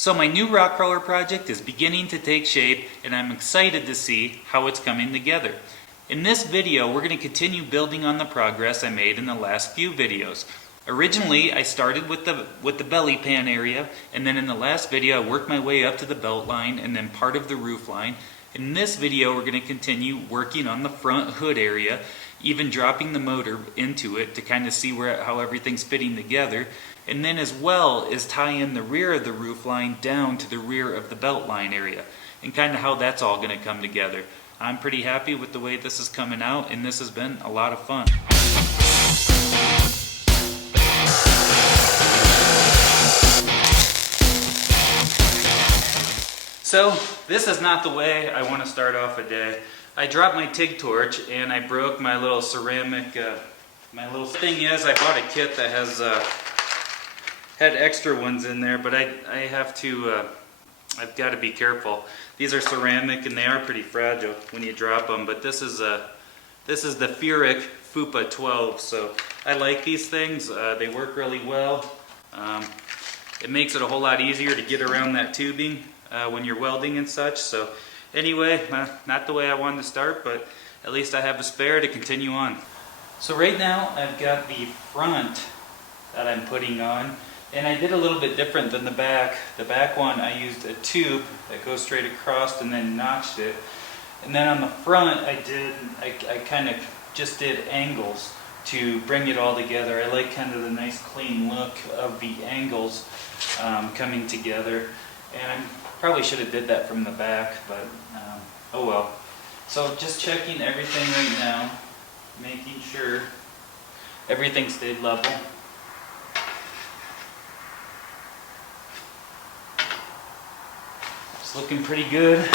So my new Rockcrawler project is beginning to take shape, and I'm excited to see how it's coming together. In this video, we're going to continue building on the progress I made in the last few videos. Originally, I started with the belly pan area, and then in the last video I worked my way up to the belt line and then part of the roof line. In this video, we're going to continue working on the front hood area, even dropping the motor into it to kind of see how everything's fitting together, and then as well as tie in the rear of the roof line down to the rear of the belt line area, and kind of how that's all going to come together. I'm pretty happy with the way this is coming out, and this has been a lot of fun. So this is not the way I want to start off a day. I dropped my TIG torch and I broke my little ceramic, thing is I bought a kit that has had extra ones in there, but I have to, I've got to be careful. These are ceramic and they are pretty fragile when you drop them, but this is the Furic Fupa 12, so I like these things. They work really well. It makes it a whole lot easier to get around that tubing when you're welding and such. So anyway, not the way I wanted to start, but at least I have a spare to continue on. So right now I've got the front that I'm putting on, and I did a little bit different than the back. The back one I used a tube that goes straight across and then notched it. And then on the front I kind of just did angles to bring it all together. I like kind of the nice clean look of the angles coming together. And I probably should have did that from the back, but oh well. So just checking everything right now, making sure everything stayed level. It's looking pretty good.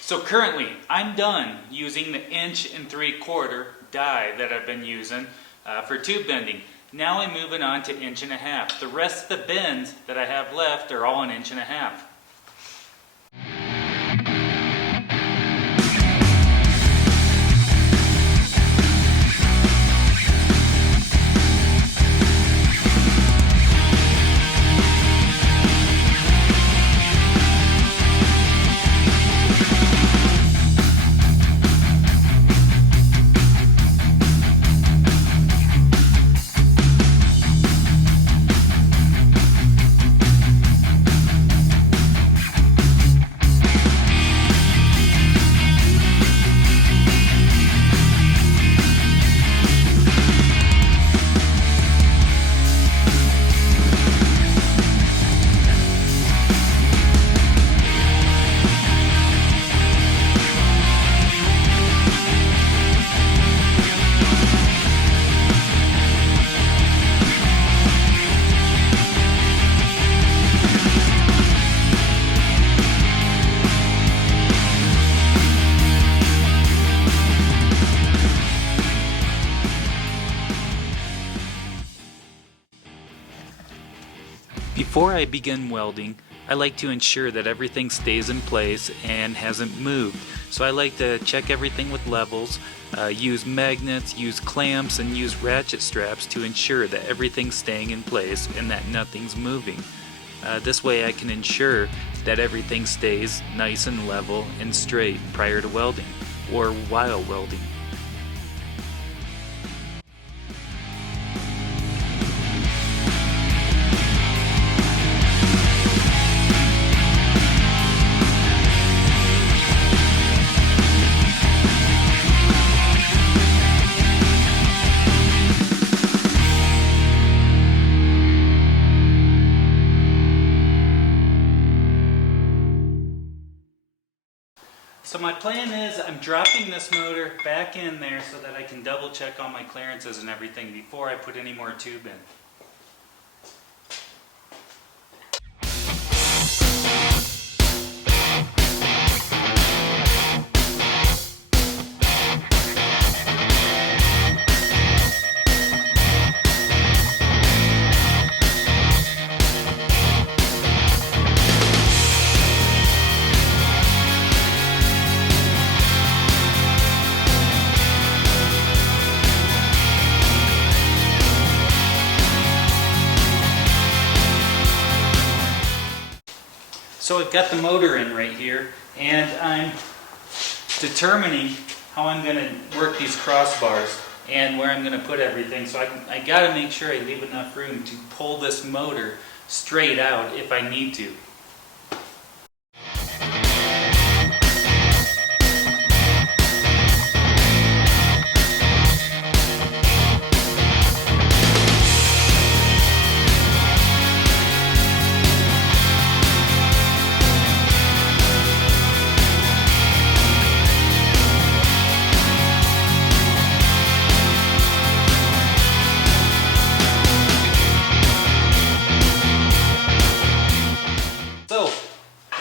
So currently, I'm done using the 1 3/4 die that I've been using for tube bending. Now I'm moving on to 1.5 inches. The rest of the bends that I have left are all 1.5 inches. Before I begin welding, I like to ensure that everything stays in place and hasn't moved. So I like to check everything with levels, use magnets, use clamps, and use ratchet straps to ensure that everything's staying in place and that nothing's moving. This way I can ensure that everything stays nice and level and straight prior to welding or while welding. So my plan is I'm dropping this motor back in there so that I can double check all my clearances and everything before I put any more tube in. So I've got the motor in right here, and I'm determining how I'm going to work these crossbars and where I'm going to put everything. So I got to make sure I leave enough room to pull this motor straight out if I need to.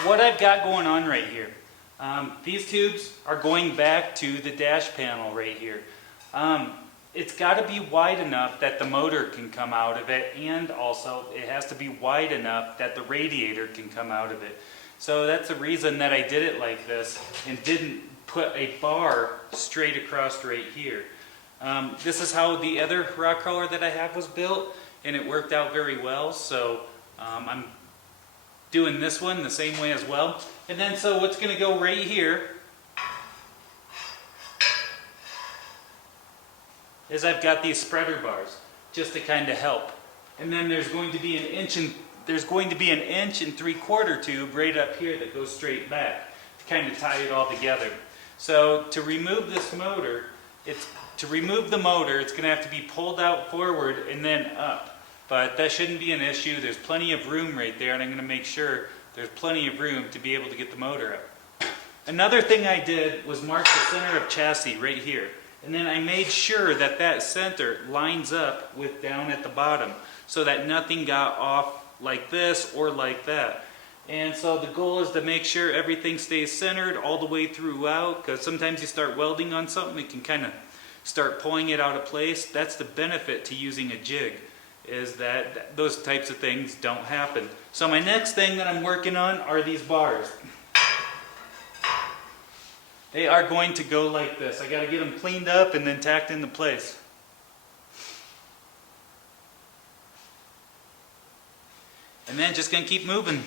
What I've got going on right here, these tubes are going back to the dash panel right here. It's got to be wide enough that the motor can come out of it, and also it has to be wide enough that the radiator can come out of it. So that's the reason that I did it like this and didn't put a bar straight across right here. This is how the other rock crawler that I have was built, and it worked out very well. So I'm doing this one the same way as well. And then so what's going to go right here is I've got these spreader bars just to kind of help. And then there's going to be an inch and 3/4 tube right up here that goes straight back to kind of tie it all together. So to remove this motor, it's going to have to be pulled out forward and then up. But that shouldn't be an issue. There's plenty of room right there, and I'm going to make sure there's plenty of room to be able to get the motor up. Another thing I did was mark the center of chassis right here. And then I made sure that that center lines up with down at the bottom so that nothing got off like this or like that. And so the goal is to make sure everything stays centered all the way throughout, because sometimes you start welding on something, it can kind of start pulling it out of place. That's the benefit to using a jig, is that those types of things don't happen. So my next thing that I'm working on are these bars. They are going to go like this. I got to get them cleaned up and then tacked into place. And then just going to keep moving.